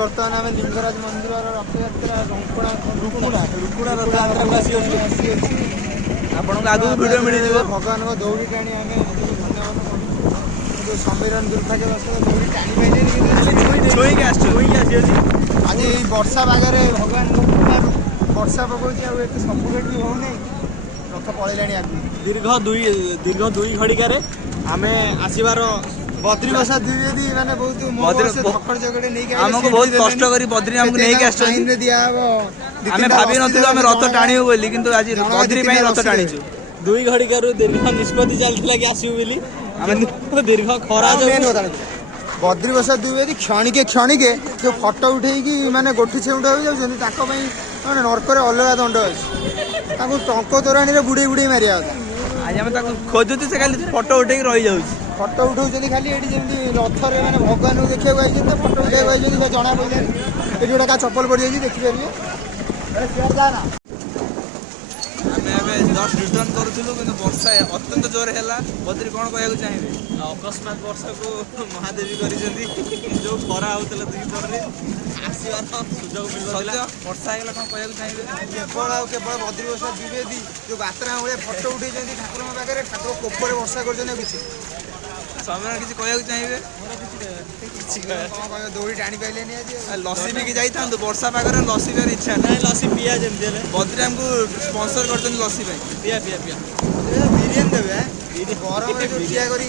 बर्तमान आम लिंगराज मंदिर रथयात्रा रुकुणा रथयात्रा आपको आगु वीडियो मिल भगवान को दौड़ी टाणी आम सम्मेलन दुर्भाग्य दौड़ी टाणी पाइले आज वर्षा पागे भगवान वर्षा पकाऊँ सफोकेट भी हो रथ पलैला आगे दीर्घ दुई घड़िकार आम आसबार बद्री प्रसाद द्विवेदी माने बहुत धक्कड़ जगड़े नहीं हमको बहुत कष्ट करी बद्री हमको नहीं के टाइम रे दिया हबो आमे भाबी नथिलु आमे रथ टाणीबो बोली किंतु आज बद्री पई रथ टाणीछु दुई घड़िकार दीर्घ निष्पत्ति चलथिला कि आसीबो बोली आमे दीर्घ खरा जो बद्री प्रसाद द्विवेदी क्षणिके जो फोटो उठे माने गोठी छेउंड हो जाउछन ताको पई माने नरकरे अलगा दंड अछि ताको टंक तोराणी रे बुडे बुडे मारिया होता आज हम ताको खोजुती से खाली फोटो उठे रही जाउछि फोटो उठाऊँ खाली ये जमी रथर मैंने भगवान को देखा आई फोटो उठा जना पड़े ये गोटा क्या चप्पल पड़ जाए देखिपारे जस्ट रिटर्न करूँ कि वर्षा अत्यंत जोर है बद्री कौन कह चाहिए अकस्मात वर्षा को महादेवी कर जो खरा होता द्विपर आसबार सुजोग मिल वर्षा है कौन कह चाहिए केवल केवल बद्री प्रसाद द्विवेदी जो बात्रा भाई फोटो उठे ठाकुर पाखे ठाकुर कोपर वर्षा कर किसी समय किसी कह चाहिए दौड़ी टाणी पाइले लसी भी जाई था वर्षा पागर लसी पियार इच्छा ना लसी पिया जमी बद्री आमको स्पॉन्सर कर लसी पिया पिया पिया बिरियानी देवे गरम ठिया कर